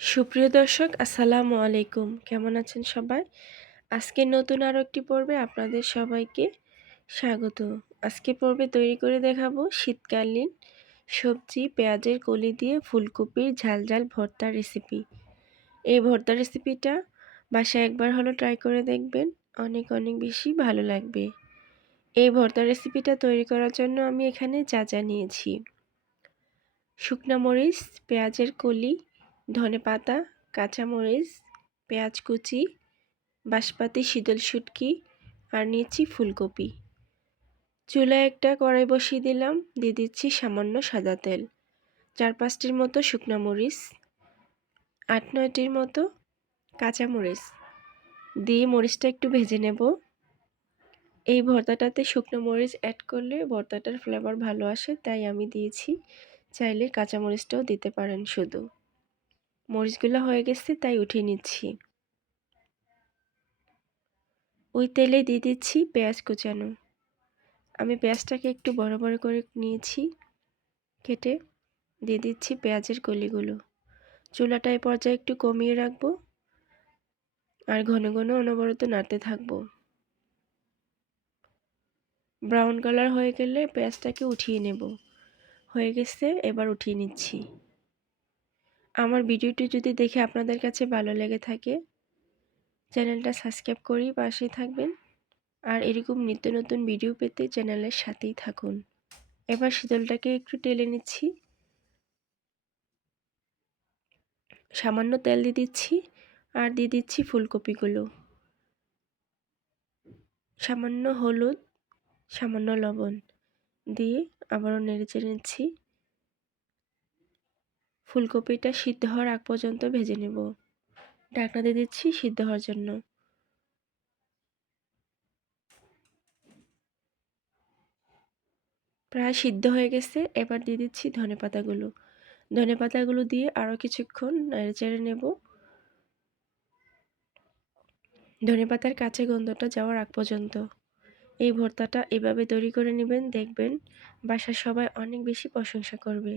সুপ্রিয় দর্শক আসসালামু আলাইকুম। কেমন আছেন সবাই? আজকে নতুন আরও একটি পর্বে আপনাদের সবাইকে স্বাগত। আজকে পর্বে তৈরি করে দেখাবো শীতকালীন সবজি পেঁয়াজের কলি দিয়ে ফুলকপির ঝাল ঝাল ভর্তার রেসিপি। এই ভর্তার রেসিপিটা বাসায় একবার হলো ট্রাই করে দেখবেন, অনেক অনেক বেশি ভালো লাগবে। এই ভর্তার রেসিপিটা তৈরি করার জন্য আমি এখানে যা নিয়েছি: শুকনা মরিচ, পেঁয়াজের কলি, ধনেপাতা, কাঁচামরিচ, পেঁয়াজ কুচি, বাঁশপাতি শীতল শুটকি আর নিয়েছি ফুলকপি। চুলায় একটা কড়াই বসিয়ে দিলাম, দিয়ে দিচ্ছি সামান্য সাদা তেল, 4-5টির মতো শুকনা মরিচ, 8-9টির মতো কাঁচামরিচ দিয়ে মরিচটা একটু ভেজে নেব। এই ভর্তাটাতে শুকনো মরিচ অ্যাড করলে ভর্তাটার ফ্লেভার ভালো আসে, তাই আমি দিয়েছি। চাইলে কাঁচামরিচটাও দিতে পারেন। শুধু মরিচগুলো হয়ে গেছে তাই উঠিয়ে নিচ্ছি। ওই তেলে দিয়ে দিচ্ছি পেঁয়াজ কুচানো। আমি পেঁয়াজটাকে একটু বড় বড় করে নিয়েছি কেটে। দিয়ে দিচ্ছি পেঁয়াজের কলিগুলো। চুলাটা এই পর্যায়ে একটু কমিয়ে রাখবো আর ঘন ঘন অনবরত নাড়তে থাকবো। ব্রাউন কালার হয়ে গেলে পেঁয়াজটাকে উঠিয়ে নেব। হয়ে গেছে, এবার উঠিয়ে নিচ্ছি। আমার ভিডিওটি যদি দেখে আপনাদের কাছে ভালো লেগে থাকে, চ্যানেলটা সাবস্ক্রাইব করে পাশেই থাকবেন। আর এরকম নিত্য নতুন ভিডিও পেতে চ্যানেলের সাথেই থাকুন। এবার শীতলটাকে একটু টেলে নিচ্ছি। সামান্য তেল দিয়ে দিচ্ছি আর দিয়ে দিচ্ছি ফুলকপিগুলো। সামান্য হলুদ, সামান্য লবণ দিয়ে আবারও নেড়েচেড়ে নিচ্ছি। ফুলকপিটা সিদ্ধ হওয়ার আগ পর্যন্ত ভেজে নেব। ঢাকনা দিয়ে দিচ্ছি সিদ্ধ হওয়ার জন্য। প্রায় সিদ্ধ হয়ে গেছে, এবার দিয়ে দিচ্ছি ধনেপাতাগুলো। ধনেপাতাগুলো দিয়ে আরও কিছুক্ষণ নেড়েচেড়ে নেব। ধনেপাতার কাঁচা গন্ধটা যাওয়ার আগ পর্যন্ত। এই ভর্তাটা এভাবে তৈরি করে নেবেন, দেখবেন বাসার সবাই অনেক বেশি প্রশংসা করবে।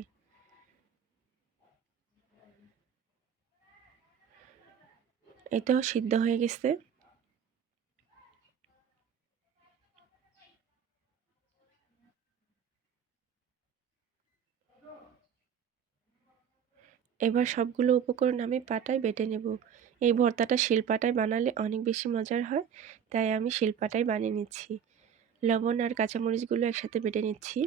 এই তো সিদ্ধ হয়ে গেছে। এবার সবগুলো উপকরণ আমি পাটায় বেটে নেব। এই ভর্তাটা শিলপাটায় বানালে অনেক বেশি মজার হয়, তাই আমি শিলপাটায় বানিয়ে নিচ্ছি। লবণ আর কাঁচামরিচগুলো একসাথে বেটে নিচ্ছি।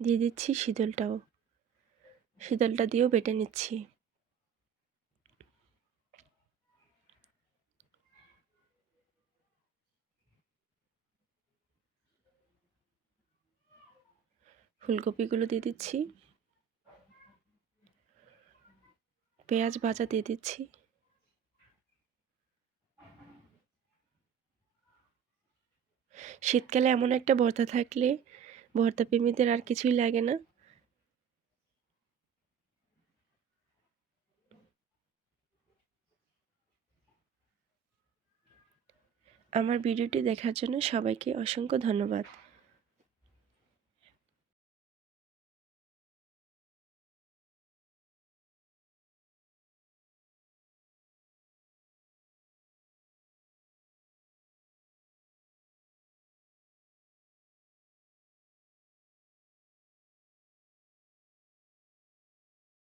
দিয়ে দিচ্ছি শীতলটা দিয়েও বেটে নিচ্ছি। ফুলকপিগুলো দিয়ে দিচ্ছি। পেঁয়াজ ভাজা দিয়ে দিচ্ছি। শীতকালে এমন একটা ভর্তা থাকলে ভর্তা প্রেমীদের আর কিছুই লাগে না। আমার ভিডিওটি দেখার জন্য সবাইকে অসংখ্য ধন্যবাদ।